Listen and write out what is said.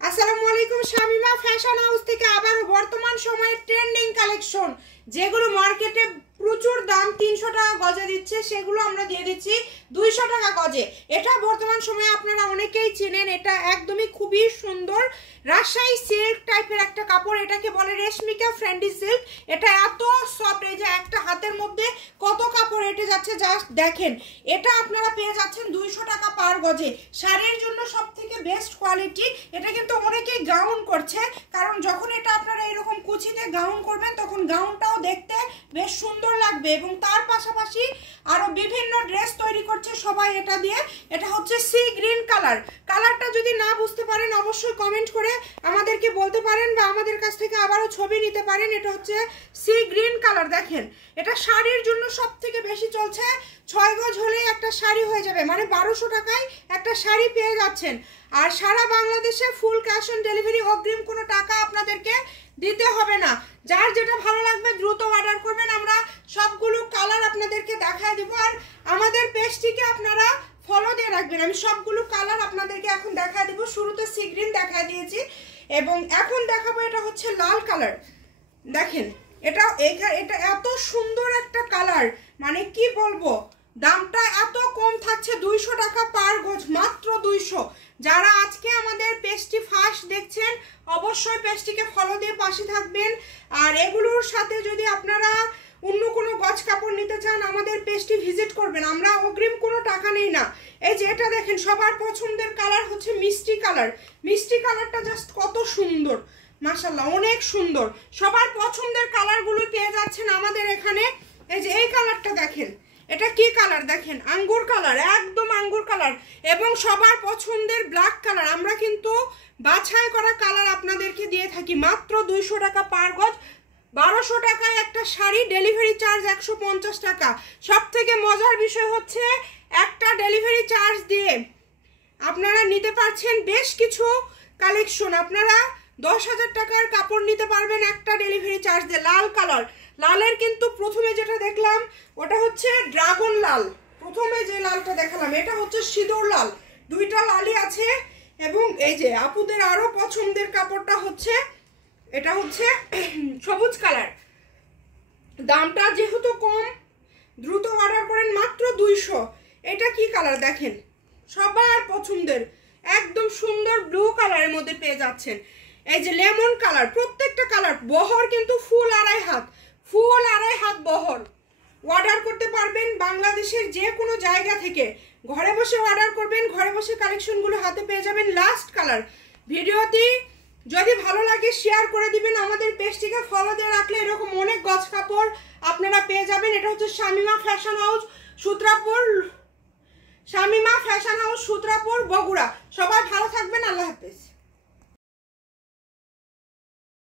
আসসালামু আলাইকুম। Shamima fashion house থেকে আবারও বর্তমান সময়ের ট্রেন্ডিং কালেকশন, যেগুলো মার্কেটে প্রচুর দাম 300 টাকা গজে দিচ্ছে, সেগুলো আমরা দিয়ে দিচ্ছি 200 টাকা গজে। এটা বর্তমান সময়ে আপনারা অনেকেই চেনেন। এটা একদমই খুবই সুন্দর রাজশাহী সিল্ক টাইপের একটা কাপড়। এটাকে বলে রেশমিকা ফ্রেন্ডি সিল্ক। এটা এত সফট, এই যে একটা হাতের মধ্যে কত কাপড় এঁটে যাচ্ছে, জাস্ট দেখেন। এটা আপনারা পেয়ে যাচ্ছেন 200 টাকা পার গজে। শাড়ির জন্য সব থেকে বেস্ট কোয়ালিটি। এটা কিন্তু অনেকেই গাউন করছে, কারণ যখন এটা আপনারা এরকম কুচিতে গাউন করবেন তখন গাউনটাও দেখতে বেশ সুন্দর লাগবে, এবং তার পাশাপাশি আরো বিভিন্ন ড্রেস তৈরি করছে সবাই এটা দিয়ে। এটা হচ্ছে সি গ্রিন কালার। কালারটা যদি না বুঝতে পারেন অবশ্যই কমেন্ট করে আমাদেরকে বলতে পারেন, বা আমাদের কাছ থেকে আবারও ছবি নিতে পারেন। এটা হচ্ছে সি গ্রিন কালার। দেখেন, এটা শাড়ির জন্য সব থেকে বেশি চলছে। 6 গজ হলে একটা শাড়ি হয়ে যাবে, মানে 1200 টাকায় একটা শাড়ি পেয়ে যাচ্ছেন। আর সারা বাংলাদেশে ফুল ক্যাশ অন ডেলিভারি, অগ্রিম কোনো টাকা আপনাদেরকে দিতে হবে না। যার যেটা ভালো লাগবে দ্রুত অর্ডার করবেন। আমরা সবগুলো কালার আপনাদেরকে দেখায় দিব, আর আমাদের পেজটিকে আপনারা ফলো দিয়ে রাখবেন। আমি সবগুলো কালার আপনাদেরকে এখন দেখায় দিব। শুরুতে সি গ্রিন দেখায় দিয়েছি, এবং এখন দেখাবো এটা হচ্ছে লাল কালার। দেখেন, এটা এত সুন্দর একটা কালার, মানে কি বলবো। দামটা এত কম থাকছে 200 টাকা পার গজ, মাত্র 200। যারা আজকে আমাদের পেজটি ফার্স্ট দেখছেন অবশ্যই পেজটিকে ফলো দিয়ে পাশে থাকবেন। আর এগুলোর সাথে যদি আপনারা অন্য কোনো গজ কাপড় নিতে চান আমাদের পেজটি ভিজিট করবেন। আমরা অগ্রিম কোনো টাকা নেই না। এই যে এটা দেখেন, সবার পছন্দের কালার হচ্ছে মিষ্টি কালার। মিষ্টি কালারটা জাস্ট কত সুন্দর, মাশাআল্লাহ, অনেক সুন্দর। সবার পছন্দের কালারগুলো পেয়ে যাচ্ছেন আমাদের এখানে। এই যে এই কালারটা দেখেন, এটা কি কালার দেখেন, আঙ্গুর কালার, একদম আঙ্গুর কালার, এবং সবার পছন্দের ব্ল্যাক কালার। আমরা কিন্তু বাছাই করা কালার আপনাদেরকে দিয়ে থাকি। মাত্র 200 টাকা পার গজ, 1200 টাকায় একটা শাড়ি, ডেলিভারি চার্জ 150 টাকা। সব থেকে মজার বিষয় হচ্ছে একটা ডেলিভারি চার্জ দিয়ে আপনারা নিতে পারছেন বেশ কিছু কালেকশন। আপনারা 10,000 টাকার কাপড় নিতে পারবেন একটা ডেলিভারি চার্জ দিয়ে। লাল কালার, লালের কিন্তু প্রথমে যেটা দেখলাম ওটা হচ্ছে ড্রাগন লাল। প্রথমে যে লালটা দেখালাম এটা হচ্ছে সিঁদুর লাল। দুইটা লালই আছে। এবং এই যে আপুদের আরো পছন্দের কাপড়টা হচ্ছে, এটা হচ্ছে সবুজ কালার। দামটা যেহেতু কম, দ্রুত অর্ডার করেন, মাত্র 200। এটা কি কালার দেখেন, সবার পছন্দের একদম সুন্দর ব্লু কালারের মধ্যে পেয়ে যাচ্ছেন। এই যে লেমন কালার, প্রত্যেকটা কালার। বহর কিন্তু ফুল 2.5 হাত, ফুল 2.5 হাত বহর। অর্ডার করতে পারবেন বাংলাদেশের যে কোনো জায়গা থেকে। ঘরে বসে অর্ডার করবেন, ঘরে বসে কালেকশনগুলো হাতে পেয়ে যাবেন। Last colour. ভিডিওটি যদি ভালো লাগে শেয়ার করে দিবেন। আমাদের পেজটিকে ফলো দিয়ে রাখলে এরকম অনেক গজ কাপড় আপনারা পেয়ে যাবেন। এটা হচ্ছে Shamima fashion house, Sutrapur, Shamima fashion house, Sutrapur, Bogura. সবাই ভালো থাকবেন, আল্লাহ হাফেজ।